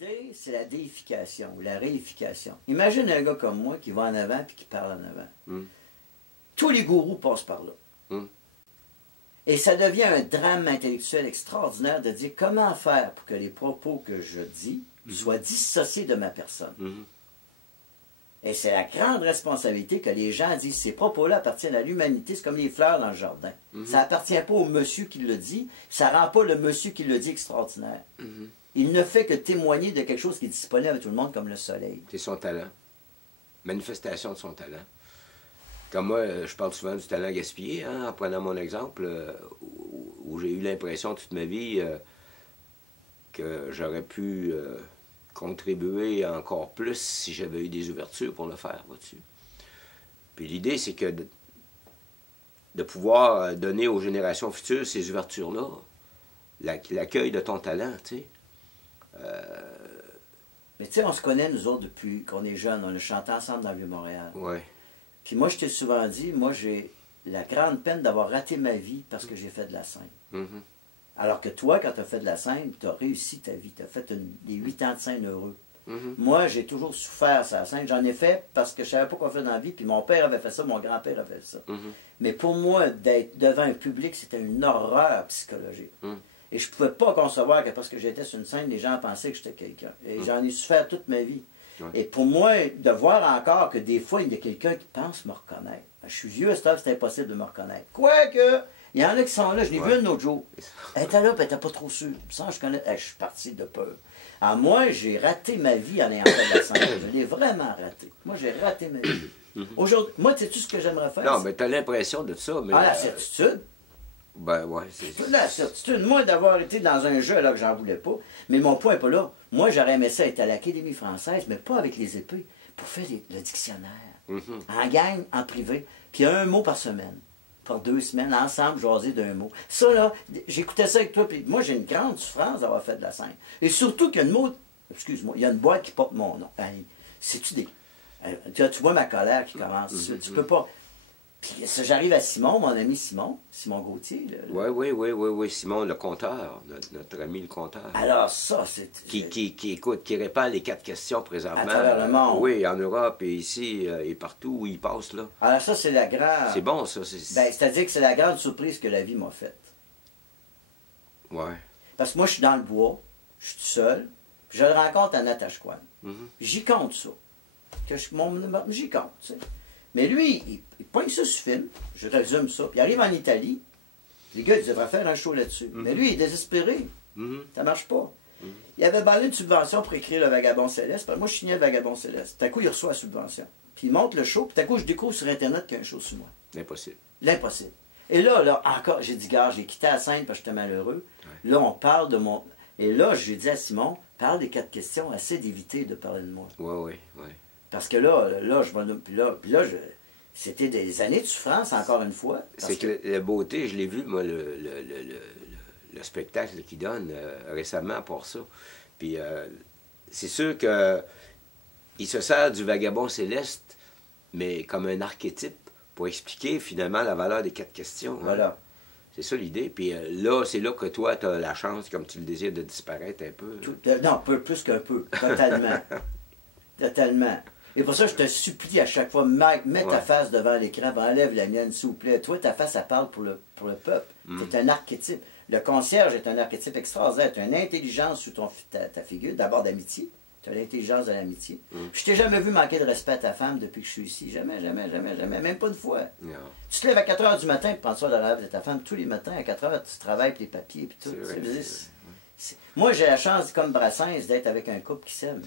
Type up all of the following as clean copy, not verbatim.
L'idée, c'est la déification ou la réification. Imagine un gars comme moi qui va en avant puis qui parle en avant. Tous les gourous passent par là. Et ça devient un drame intellectuel extraordinaire de dire comment faire pour que les propos que je dis soient dissociés de ma personne. Et c'est la grande responsabilité que les gens disent. Ces propos-là appartiennent à l'humanité, c'est comme les fleurs dans le jardin. Ça n'appartient pas au monsieur qui le dit, ça ne rend pas le monsieur qui le dit extraordinaire. Il ne fait que témoigner de quelque chose qui est disponible à tout le monde comme le soleil. C'est son talent. Manifestation de son talent. Comme moi, je parle souvent du talent gaspillé, hein, en prenant mon exemple, où j'ai eu l'impression toute ma vie que j'aurais pu contribuer encore plus si j'avais eu des ouvertures pour le faire là-dessus. Puis l'idée, c'est que de pouvoir donner aux générations futures ces ouvertures-là, l'accueil de ton talent, tu sais. Mais tu sais, on se connaît, nous autres, depuis qu'on est jeunes. On a chanté ensemble dans le Vieux-Montréal. Ouais. Puis moi, je t'ai souvent dit, moi, j'ai la grande peine d'avoir raté ma vie parce que j'ai fait de la scène. Alors que toi, quand tu as fait de la scène, tu as réussi ta vie. Tu as fait des 8 ans de scène heureux. Moi, j'ai toujours souffert sur la scène. J'en ai fait parce que je ne savais pas quoi faire dans la vie. Puis mon père avait fait ça, mon grand-père avait fait ça. Mais pour moi, d'être devant un public, c'était une horreur psychologique. Et je ne pouvais pas concevoir que parce que j'étais sur une scène, les gens pensaient que j'étais quelqu'un. Et j'en ai souffert toute ma vie. Et pour moi, de voir encore que des fois, il y a quelqu'un qui pense me reconnaître. Je suis vieux à cette heure, c'est impossible de me reconnaître. Quoique, il y en a qui sont là. Je l'ai vu un autre jour. Elle était là, puis elle n'était pas trop sûre. Ça, je connais. Je suis parti de peur. Alors moi, j'ai raté ma vie en ayant fait de la scène. Je l'ai vraiment raté. Moi, j'ai raté ma vie. Aujourd'hui, moi, sais-tu ce que j'aimerais faire? Non, mais tu as l'impression de ça. Mais, la certitude. Ben ouais, c'est Toute la certitude. Moi, d'avoir été dans un jeu là que j'en voulais pas. Mais mon point n'est pas là. Moi, j'aurais aimé ça être à l'Académie française, mais pas avec les épées, pour faire le dictionnaire. En gang, en privé. Puis un mot par semaine. Pour 2 semaines, ensemble, jaser d'un mot. Ça, là, j'écoutais ça avec toi, puis moi, j'ai une grande souffrance d'avoir fait de la scène. Et surtout qu'il y a une mot... Excuse-moi, il y a une boîte qui porte mon nom. C'est-tu des... Tu vois ma colère qui commence. Tu peux pas... Puis j'arrive à Simon, mon ami Simon Gauthier. Oui, Simon, le compteur, notre ami le compteur. Alors ça, c'est... Qui écoute, qui répand les 4 questions présentement. À travers le monde. Oui, en Europe et ici et partout où il passe, là. Alors ça, c'est la grande... C'est bon, ça. Ben, c'est-à-dire que c'est la grande surprise que la vie m'a faite. Ouais. Parce que moi, je suis dans le bois, je suis tout seul, puis je le rencontre à Natashquan. J'y compte ça. J'y compte, tu sais. Mais lui, il pointe ça sur film, je résume ça, puis il arrive en Italie, les gars, ils devraient faire un show là-dessus. Mais lui, il est désespéré. Ça marche pas. Il avait ballé une subvention pour écrire Le Vagabond Céleste, moi, je signais Le Vagabond Céleste. Tout à coup, il reçoit la subvention. Puis il monte le show, puis tout à coup, je découvre sur Internet qu'il y a un show sur moi. L'impossible. L'impossible. Et là, encore, j'ai dit, gars, j'ai quitté la scène parce que j'étais malheureux. Là, on parle de mon... Et là, j'ai dit à Simon, parle des 4 questions, assez d'éviter de parler de moi. Oui. Parce que là, puis là, c'était des années de souffrance, encore une fois. C'est que la beauté, je l'ai vu, moi, le spectacle qu'il donne récemment pour ça. Puis c'est sûr que il se sert du Vagabond Céleste, mais comme un archétype pour expliquer finalement la valeur des 4 questions. Voilà. Hein? C'est ça l'idée. Puis là, c'est là que toi, tu as la chance, comme tu le désires, de disparaître un peu. Non, plus qu'un peu. Totalement. Totalement. Et pour ça, je te supplie à chaque fois, Mike, mets ta face devant l'écran, enlève la mienne, s'il vous plaît. Toi, ta face, elle parle pour le peuple. C'est un archétype. Le concierge est un archétype extraordinaire. Tu as une intelligence sous ta figure, d'abord d'amitié. Tu as l'intelligence de l'amitié. Je t'ai jamais vu manquer de respect à ta femme depuis que je suis ici. Jamais. Même pas une fois. Non. Tu te lèves à 4 h du matin et penses à la lave de ta femme tous les matins. À 4 h, tu travailles pour les papiers et tout. Moi, j'ai la chance, comme Brassens, d'être avec un couple qui s'aime.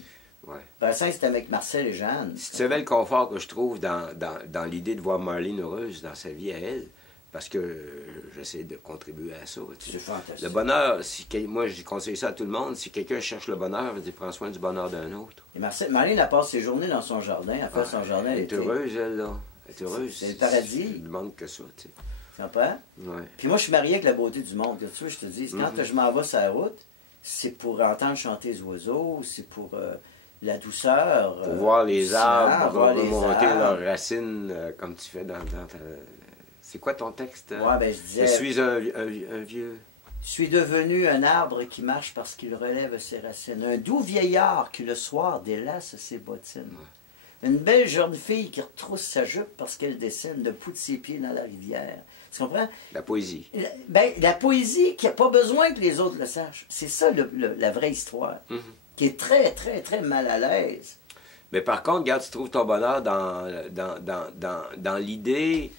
Brassens, c'était avec Marcel et Jeanne. Si tu savais le confort que je trouve dans l'idée de voir Marlene heureuse dans sa vie à elle, parce que j'essaie de contribuer à ça. C'est fantastique. Le bonheur, moi je conseille ça à tout le monde, si quelqu'un cherche le bonheur, il prend soin du bonheur d'un autre. Et Marlene, elle passe ses journées dans son jardin, elle fait son jardin. Elle est heureuse, elle, là. Elle est heureuse. C'est le paradis. Il ne manque que ça, tu sais. Tu comprends? Ouais. Puis moi, je suis marié avec la beauté du monde. Tu vois, je te dis, quand je m'en vais sur la route, c'est pour entendre chanter les oiseaux, c'est pour la douceur. Pour voir les arbres, remonter leurs racines, comme tu fais dans ta... C'est quoi ton texte? Ouais, ben je disais... Je suis un vieux... Je Je suis devenu un arbre qui marche parce qu'il relève ses racines. Un doux vieillard qui le soir délace ses bottines. Une belle jeune fille qui retrousse sa jupe parce qu'elle dessine le pouls de ses pieds dans la rivière. Tu comprends? La poésie. La poésie qui n'a pas besoin que les autres le sachent. C'est ça la vraie histoire. Qui est très, très, très mal à l'aise. Mais par contre, regarde, tu trouves ton bonheur dans l'idée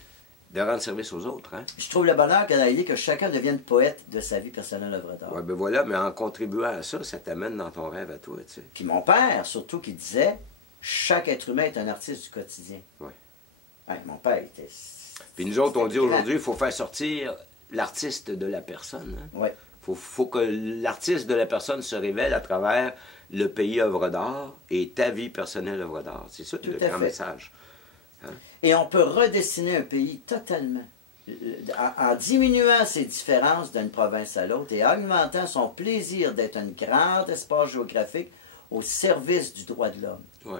de rendre service aux autres. Hein? Je trouve le bonheur dans l'idée que chacun devienne poète de sa vie personnelle œuvre d'art. Oui, ben voilà, mais en contribuant à ça, ça t'amène dans ton rêve à toi, tu sais. Puis mon père, surtout, qui disait, chaque être humain est un artiste du quotidien. Oui. Ouais, mon père était... Puis nous autres, on dit aujourd'hui, il faut faire sortir l'artiste de la personne. Hein? Oui. Faut que l'artiste de la personne se révèle à travers le pays œuvre d'art et ta vie personnelle œuvre d'art. C'est ça le grand message. Hein? Et on peut redessiner un pays totalement en diminuant ses différences d'une province à l'autre et augmentant son plaisir d'être un grand espace géographique au service du droit de l'homme. Oui.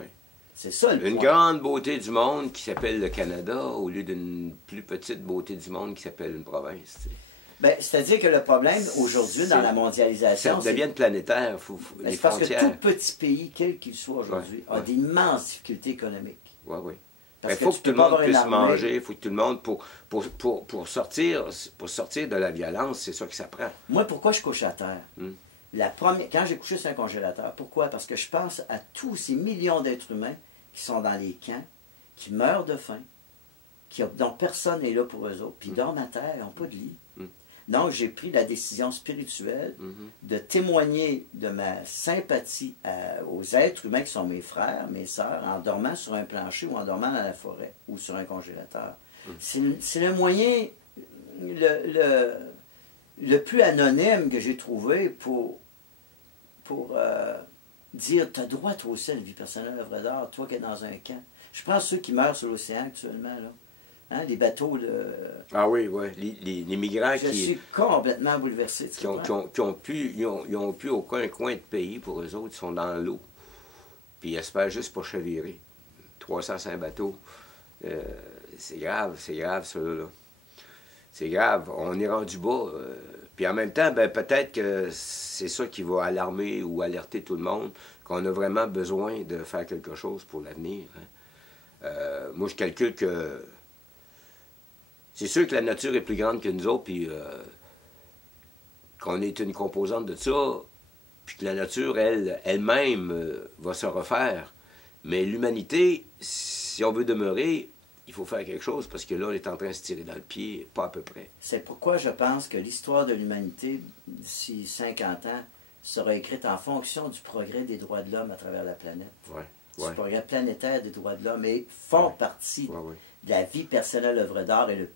C'est ça le Une point. grande beauté du monde qui s'appelle le Canada au lieu d'une plus petite beauté du monde qui s'appelle une province. Tu sais. Ben, c'est-à-dire que le problème aujourd'hui dans la mondialisation, ça devient planétaire. C'est parce que tout petit pays, quel qu'il soit aujourd'hui, a d'immenses difficultés économiques. Oui, oui. Il faut que tout le monde puisse manger, il faut que tout le monde, pour sortir de la violence, c'est ça que ça prend. Moi, pourquoi je couche à terre? Quand j'ai couché sur un congélateur, pourquoi? Parce que je pense à tous ces millions d'êtres humains qui sont dans les camps, qui meurent de faim, dont personne n'est là pour eux autres, puis ils dorment à terre, ils n'ont pas de lit. Donc, j'ai pris la décision spirituelle de témoigner de ma sympathie aux êtres humains qui sont mes frères, mes sœurs, en dormant sur un plancher ou en dormant dans la forêt ou sur un congélateur. C'est le moyen le plus anonyme que j'ai trouvé pour dire, tu as droit toi aussi à une vie personnelle, œuvre d'art, toi qui es dans un camp. Je prends ceux qui meurent sur l'océan actuellement, là. Hein, les bateaux de... Ah oui, oui. Les migrants Je suis complètement bouleversé. Qui ont plus aucun coin de pays pour eux autres. Ils sont dans l'eau. Puis ils espèrent juste pas chavirer. 305 bateaux. C'est grave, ça, là. C'est grave. On est rendu bas. Puis en même temps, ben, peut-être que c'est ça qui va alarmer ou alerter tout le monde qu'on a vraiment besoin de faire quelque chose pour l'avenir. Hein. Moi, je calcule que c'est sûr que la nature est plus grande que nous autres, puis qu'on est une composante de ça, puis que la nature, elle-même, va se refaire. Mais l'humanité, si on veut demeurer, il faut faire quelque chose, parce que là, on est en train de se tirer dans le pied, pas à peu près. C'est pourquoi je pense que l'histoire de l'humanité, d'ici 50 ans, sera écrite en fonction du progrès des droits de l'homme à travers la planète. Du progrès planétaire des droits de l'homme, et font partie de la vie personnelle œuvre d'art et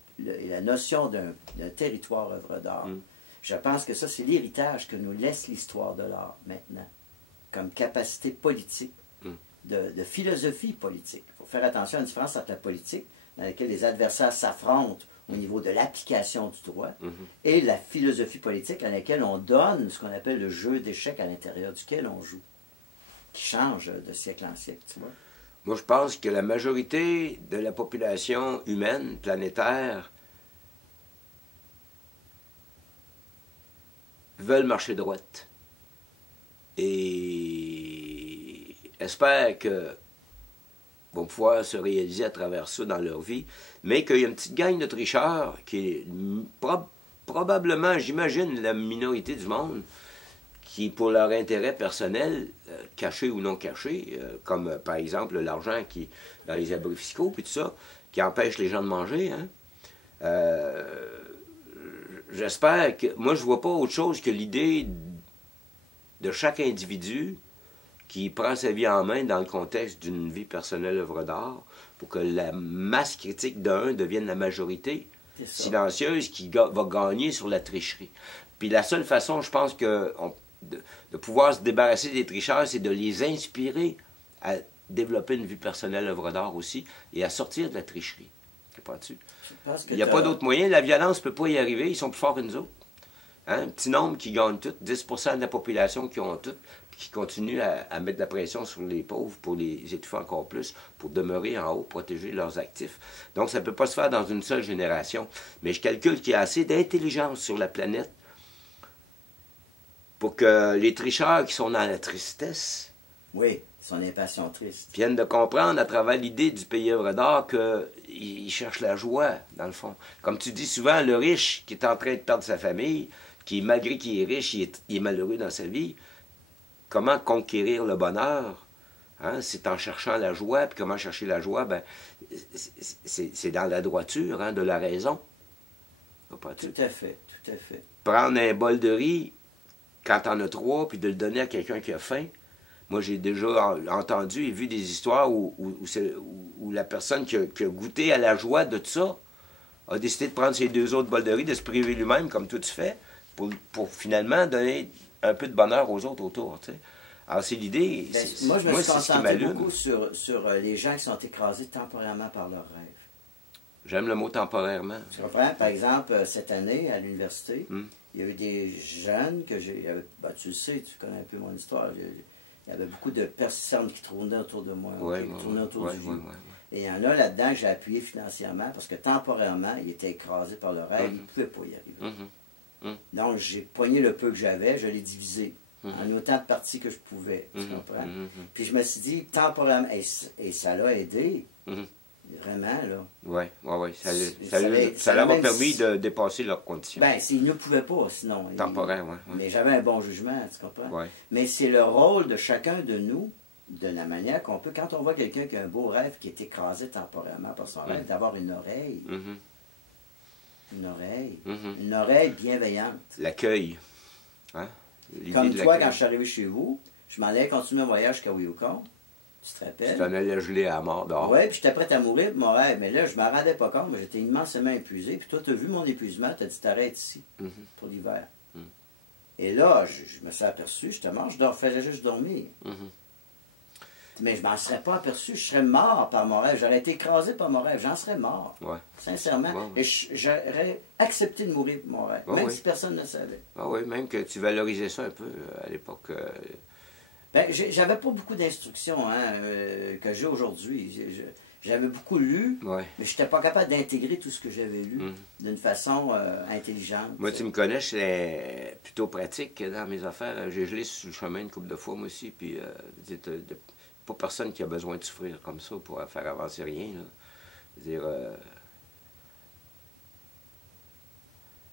la notion d'un territoire œuvre d'art. Je pense que ça, c'est l'héritage que nous laisse l'histoire de l'art maintenant, comme capacité politique, de philosophie politique. Il faut faire attention à la différence entre la politique, dans laquelle les adversaires s'affrontent au niveau de l'application du droit, et la philosophie politique, dans laquelle on donne ce qu'on appelle le jeu d'échecs à l'intérieur duquel on joue, qui change de siècle en siècle, tu vois. Moi, je pense que la majorité de la population humaine, planétaire, veulent marcher droite. Et espèrent que vont pouvoir se réaliser à travers ça dans leur vie, mais qu'il y a une petite gang de tricheurs qui est probablement, j'imagine, la minorité du monde, qui, pour leur intérêt personnel, caché ou non caché, comme par exemple l'argent qui dans les abris fiscaux, puis tout ça, qui empêche les gens de manger, hein. J'espère que... Moi, je vois pas autre chose que l'idée de chaque individu qui prend sa vie en main dans le contexte d'une vie personnelle œuvre d'art, pour que la masse critique d'un devienne la majorité silencieuse qui va gagner sur la tricherie. Puis la seule façon, je pense, de pouvoir se débarrasser des tricheurs, c'est de les inspirer à développer une vie personnelle œuvre d'art aussi et à sortir de la tricherie. Il n'y a pas d'autre moyen. La violence ne peut pas y arriver. Ils sont plus forts que nous autres. Hein? Un petit nombre qui gagnent tout, 10% de la population qui ont tout, qui continuent à mettre de la pression sur les pauvres pour les étouffer encore plus, pour demeurer en haut, protéger leurs actifs. Donc, ça ne peut pas se faire dans une seule génération. Mais je calcule qu'il y a assez d'intelligence sur la planète pour que les tricheurs qui sont dans la tristesse Oui, son impatient triste. viennent de comprendre à travers l'idée du pays œuvre d'art qu'ils cherchent la joie, dans le fond. Comme tu dis souvent, le riche qui est en train de perdre sa famille, qui, malgré qu'il est riche, il est malheureux dans sa vie, comment conquérir le bonheur? Hein? C'est en cherchant la joie. Puis comment chercher la joie? Ben, c'est dans la droiture, hein, de la raison. Tout à fait, tout à fait. Prendre un bol de riz, quand t'en as 3, puis de le donner à quelqu'un qui a faim. Moi, j'ai déjà entendu et vu des histoires où la personne qui a goûté à la joie de tout ça a décidé de prendre ses 2 autres bols de riz, de se priver lui-même, comme toi tu fais, pour finalement donner un peu de bonheur aux autres autour. Tu sais. Alors, c'est l'idée. Moi, je me suis concentré beaucoup sur les gens qui sont écrasés temporairement par leurs rêves. J'aime le mot temporairement. Tu comprends? Par exemple, cette année, à l'université, il y a eu des jeunes que j'ai... Ben, tu le sais, tu connais un peu mon histoire. Il y avait beaucoup de personnes qui tournaient autour de moi, qui tournaient autour du vieux. Et il y en a là-dedans que j'ai appuyé financièrement parce que temporairement, ils étaient écrasés par le rêve, ils ne pouvaient pas y arriver. Donc, j'ai poigné le peu que j'avais, je l'ai divisé en autant de parties que je pouvais. Tu comprends? Puis je me suis dit, temporairement, et ça l'a aidé. Vraiment, là. Oui. Ça leur a permis de dépasser leurs conditions. Ben, ils ne pouvaient pas, sinon. Temporaire, oui. Mais j'avais un bon jugement, tu comprends? Ouais. Mais c'est le rôle de chacun de nous, de la manière qu'on peut, quand on voit quelqu'un qui a un beau rêve, qui est écrasé temporairement par son rêve, d'avoir une oreille. Une oreille bienveillante. L'accueil. Hein? Comme toi, quand je suis arrivé chez vous, je m'en allais continuer mon voyage jusqu'à Wiyukon. Tu te rappelles? Tu t'en allais geler à mort dehors. Oui, puis j'étais prêt à mourir pour mon rêve. Mais là, je ne me rendais pas compte, mais j'étais immensément épuisé. Puis toi, tu as vu mon épuisement, tu as dit t'arrêtes ici pour l'hiver. Et là, je me suis aperçu, j'étais mort, je faisais juste dormir. Mais je ne m'en serais pas aperçu, je serais mort par mon rêve. J'aurais été écrasé par mon rêve, j'en serais mort. Sincèrement. Et j'aurais accepté de mourir pour mon rêve, même si personne ne le savait. Oui, même que tu valorisais ça un peu à l'époque. Ben, j'avais pas beaucoup d'instructions que j'ai aujourd'hui. J'avais beaucoup lu, mais je n'étais pas capable d'intégrer tout ce que j'avais lu d'une façon intelligente. Moi, tu me connais, je suis plutôt pratique dans mes affaires. J'ai gelé sur le chemin une couple de fois, moi aussi, puis pas personne qui a besoin de souffrir comme ça pour faire avancer rien.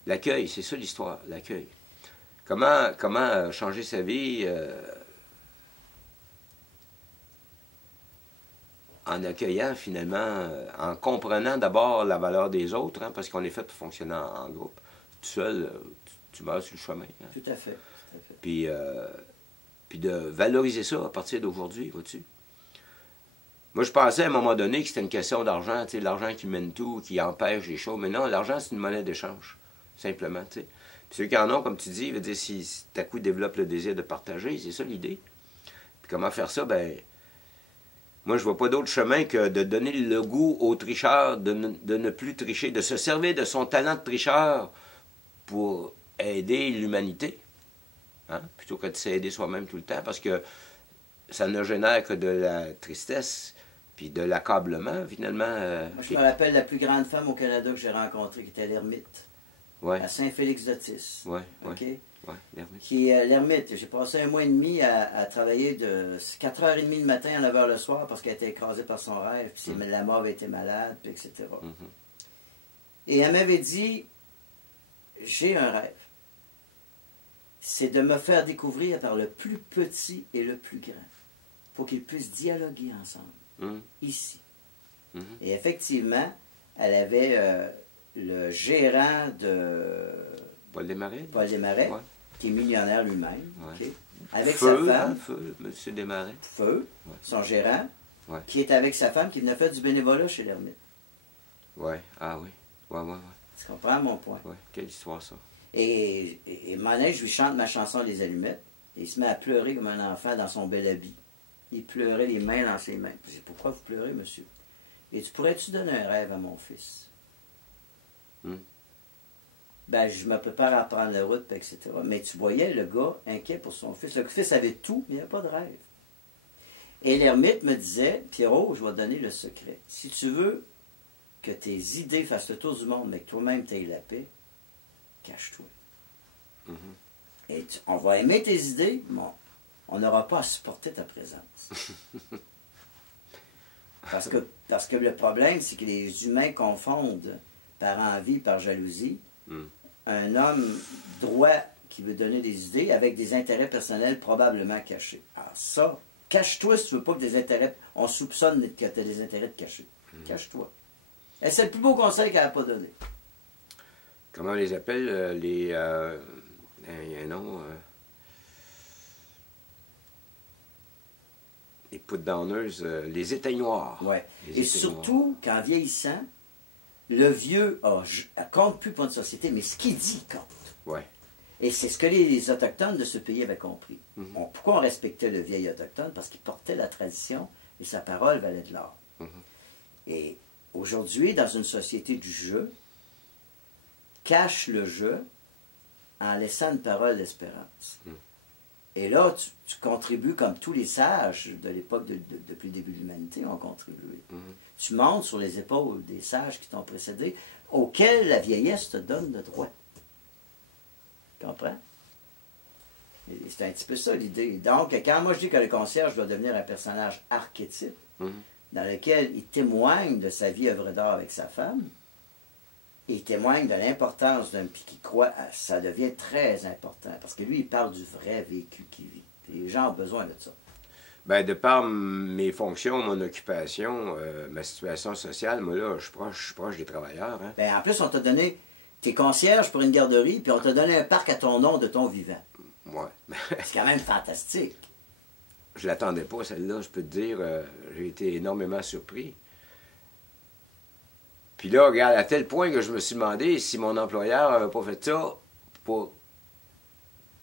L'accueil, c'est ça l'histoire, l'accueil. Comment changer sa vie en accueillant finalement, en comprenant d'abord la valeur des autres, hein, parce qu'on est fait pour fonctionner en groupe. Tout seul, tu meurs sur le chemin. Hein. Tout à fait. Puis de valoriser ça à partir d'aujourd'hui, vois-tu. Moi, je pensais à un moment donné que c'était une question d'argent, tu sais, l'argent qui mène tout, qui empêche les choses. Mais non, l'argent, c'est une monnaie d'échange, simplement, tu sais. Puis ceux qui en ont, comme tu dis, veut dire, si tout à coup développent le désir de partager, c'est ça l'idée. Puis comment faire ça? Ben, moi, je vois pas d'autre chemin que de donner le goût au tricheur de ne plus tricher, de se servir de son talent de tricheur pour aider l'humanité, hein? Plutôt que de s'aider soi-même tout le temps, parce que ça ne génère que de la tristesse puis de l'accablement, finalement. Moi, je me rappelle la plus grande femme au Canada que j'ai rencontrée, qui était l'ermite, à Saint-Félix-d'Otis. L'ermite. J'ai passé 1 mois et demi à travailler de 4h30 le matin à 9h le soir parce qu'elle était écrasée par son rêve, puis la mort avait été malade, puis etc. Et elle m'avait dit, j'ai un rêve. C'est de me faire découvrir par le plus petit et le plus grand, pour qu'ils puissent dialoguer ensemble, ici. Et effectivement, elle avait le gérant de Paul Desmarais, qui est millionnaire lui-même, avec Feu, sa femme, Feu, M. Desmarais. Feu, son gérant, qui est avec sa femme, qui venait faire du bénévolat chez l'ermite. Tu comprends mon point? Quelle histoire, ça. Et Monet, je lui chante ma chanson Les Allumettes, et il se met à pleurer comme un enfant dans son bel habit. Il pleurait les mains dans ses mains. Je dis, pourquoi vous pleurez, monsieur? Et tu pourrais-tu donner un rêve à mon fils? Ben, je me prépare à prendre la route, etc. Mais tu voyais le gars inquiet pour son fils. Le fils avait tout, mais il n'avait pas de rêve. Et l'ermite me disait, Pierrot, je vais te donner le secret. Si tu veux que tes idées fassent le tour du monde, mais que toi-même tu aies la paix, cache-toi. Et on va aimer tes idées, mais on n'aura pas à supporter ta présence. Parce que le problème, c'est que les humains confondent par envie, par jalousie, un homme droit qui veut donner des idées avec des intérêts personnels probablement cachés. Alors ça, cache-toi si tu veux pas que des intérêts... On soupçonne que tu as des intérêts de cachés. Cache-toi. Et c'est le plus beau conseil qu'elle n'a pas donné. Comment on les appelle, les... il y a un nom... les put-downers, les éteignoirs. Oui. Et surtout, qu'en vieillissant, le vieux compte plus pour une société, mais ce qu'il dit compte. Ouais. Et c'est ce que les Autochtones de ce pays avaient compris. Pourquoi on respectait le vieil Autochtone? Parce qu'il portait la tradition et sa parole valait de l'or. Et aujourd'hui, dans une société du jeu, cache le jeu en laissant une parole d'espérance. Et là, tu contribues comme tous les sages de l'époque depuis le début de l'humanité ont contribué. Tu montes sur les épaules des sages qui t'ont précédé, auxquels la vieillesse te donne le droit. Tu comprends? C'est un petit peu ça l'idée. Donc, quand moi je dis que le concierge doit devenir un personnage archétype, dans lequel il témoigne de sa vie œuvre d'art avec sa femme, il témoigne de l'importance d'un puis qui croit, ça devient très important. Parce que lui, il parle du vrai vécu qu'il vit. Les gens ont besoin de ça. Bien, de par mes fonctions, mon occupation, ma situation sociale, moi là, je suis proche des travailleurs. Hein. Bien, en plus, on t'a donné tes concierges pour une garderie, puis on t'a donné un parc à ton nom de ton vivant. Ouais. C'est quand même fantastique. Je l'attendais pas, celle-là, je peux te dire. J'ai été énormément surpris. Puis là, regarde, à tel point que je me suis demandé si mon employeur n'avait pas fait ça pour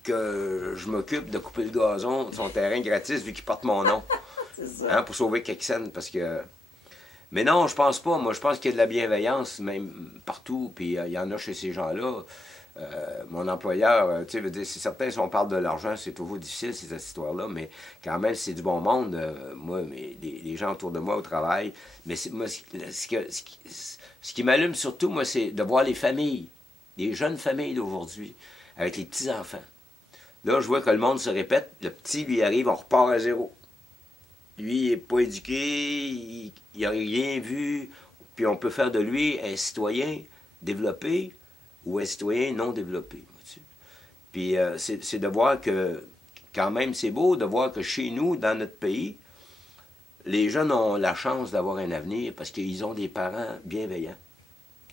que je m'occupe de couper le gazon de son terrain gratis vu qu'il porte mon nom. C'est ça. Hein, pour sauver quelques cents, parce que... Mais non, je pense pas. Moi, je pense qu'il y a de la bienveillance, même partout, puis il y en a chez ces gens-là. Mon employeur, tu sais, c'est certain, si on parle de l'argent, c'est toujours difficile, cette histoire-là, mais quand même, c'est du bon monde. Moi, les gens autour de moi au travail. Mais moi, ce qui m'allume surtout, moi, c'est de voir les familles, les jeunes familles d'aujourd'hui, avec les petits-enfants. Là, je vois que le monde se répète. Le petit, lui, arrive, on repart à zéro. Lui, il n'est pas éduqué, il n'a rien vu, puis on peut faire de lui un citoyen développé ou un citoyen non développé. Puis c'est de voir que, quand même, c'est beau de voir que chez nous, dans notre pays, les jeunes ont la chance d'avoir un avenir parce qu'ils ont des parents bienveillants.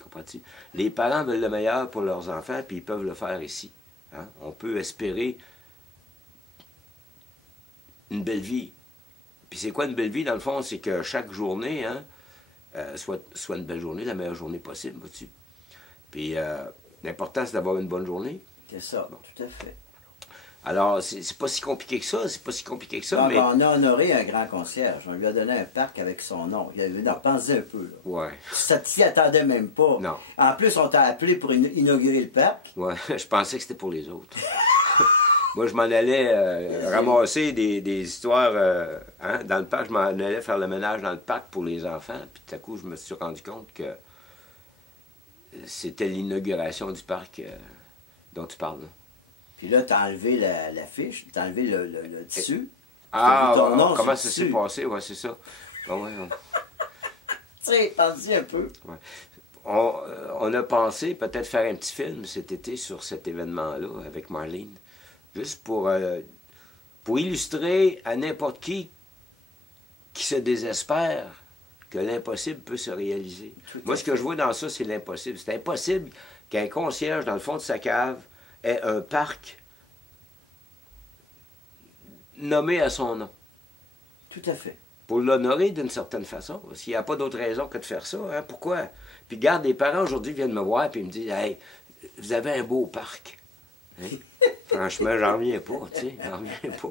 Comprends-tu? Les parents veulent le meilleur pour leurs enfants, puis ils peuvent le faire ici. Hein? On peut espérer une belle vie. Puis c'est quoi une belle vie, dans le fond? C'est que chaque journée, hein, soit une belle journée, la meilleure journée possible, vois-tu? Puis l'important, c'est d'avoir une bonne journée. C'est ça, bon, tout à fait. Alors, c'est pas si compliqué que ça, mais... On a honoré un grand concierge. On lui a donné un parc avec son nom. Il a pensé un peu, là. Ouais. Ça t'y attendait même pas. Non. En plus, on t'a appelé pour inaugurer le parc. Ouais, je pensais que c'était pour les autres. Moi, je m'en allais ramasser des histoires hein, dans le parc. Je m'en allais faire le ménage dans le parc pour les enfants. Puis tout à coup, je me suis rendu compte que c'était l'inauguration du parc dont tu parles. Là. Puis là, tu as enlevé l'affiche, tu as enlevé le tissu. Ah, comment ça s'est passé? Ouais, c'est ça. Bon, ouais, tu sais, pense-y un peu. Ouais. On a pensé peut-être faire un petit film cet été sur cet événement-là avec Marlene. Juste pour illustrer à n'importe qui se désespère que l'impossible peut se réaliser. Moi, ce que je vois dans ça, c'est l'impossible. C'est impossible qu'un concierge, dans le fond de sa cave, ait un parc nommé à son nom. Tout à fait. Pour l'honorer d'une certaine façon. Parce qu'il n'y a pas d'autre raison que de faire ça. Hein? Pourquoi? Puis regarde, les parents aujourd'hui viennent me voir et me disent « Hey, vous avez un beau parc. Hein? » Franchement, j'en reviens pas, tu sais, j'en reviens pas.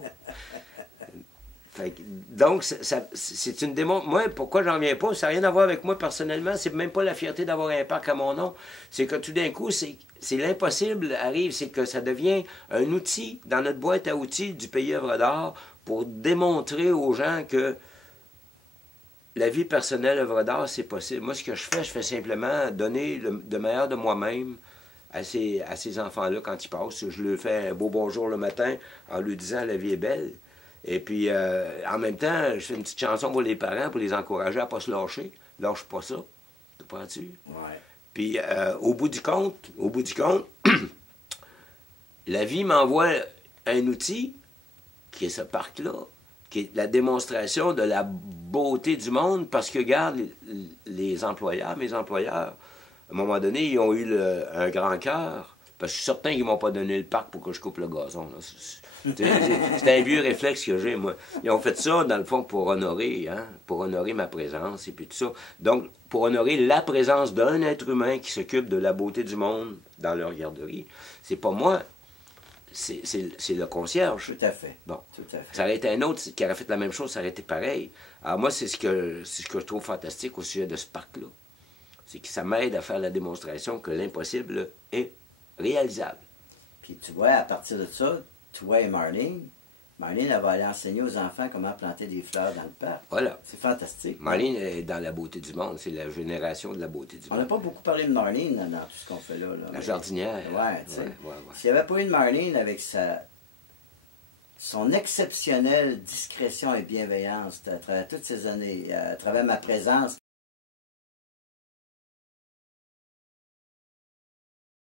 Donc, c'est une démonstration. Moi, pourquoi j'en reviens pas? Ça n'a rien à voir avec moi personnellement. C'est même pas la fierté d'avoir un parc à mon nom. C'est que tout d'un coup, c'est l'impossible arrive. C'est que ça devient un outil dans notre boîte à outils du pays œuvre d'art pour démontrer aux gens que la vie personnelle œuvre d'art, c'est possible. Moi, ce que je fais simplement donner le meilleur de moi-même à ces enfants-là quand ils passent. Je leur fais un beau bonjour le matin en leur disant « La vie est belle ». Et puis, en même temps, je fais une petite chanson pour les parents, pour les encourager à ne pas se lâcher. Lâche pas ça. Comprends-tu? Ouais. Puis, au bout du compte, la vie m'envoie un outil qui est ce parc-là, qui est la démonstration de la beauté du monde, parce que, regarde, les employeurs, mes employeurs, à un moment donné, ils ont eu un grand cœur, parce que je suis certain qu'ils ne m'ont pas donné le parc pour que je coupe le gazon. C'est un vieux réflexe que j'ai, moi. Ils ont fait ça, dans le fond, pour honorer ma présence et puis tout ça. Donc, pour honorer la présence d'un être humain qui s'occupe de la beauté du monde dans leur garderie. C'est pas moi, c'est le concierge. Tout à fait. Bon. Tout à fait. Ça aurait été un autre qui aurait fait la même chose, ça aurait été pareil. Alors moi, c'est ce que je trouve fantastique au sujet de ce parc-là. C'est que ça m'aide à faire la démonstration que l'impossible est réalisable. Puis tu vois, à partir de ça, toi et Marlene, elle va aller enseigner aux enfants comment planter des fleurs dans le parc. Voilà. C'est fantastique. Marlene est dans la beauté du monde. C'est la génération de la beauté du monde. On n'a pas beaucoup parlé de Marlene dans tout ce qu'on fait là. La jardinière. Ouais, tu sais. Ouais. S'il n'y avait pas eu de Marlene avec son exceptionnelle discrétion et bienveillance à travers toutes ces années, à travers ma présence,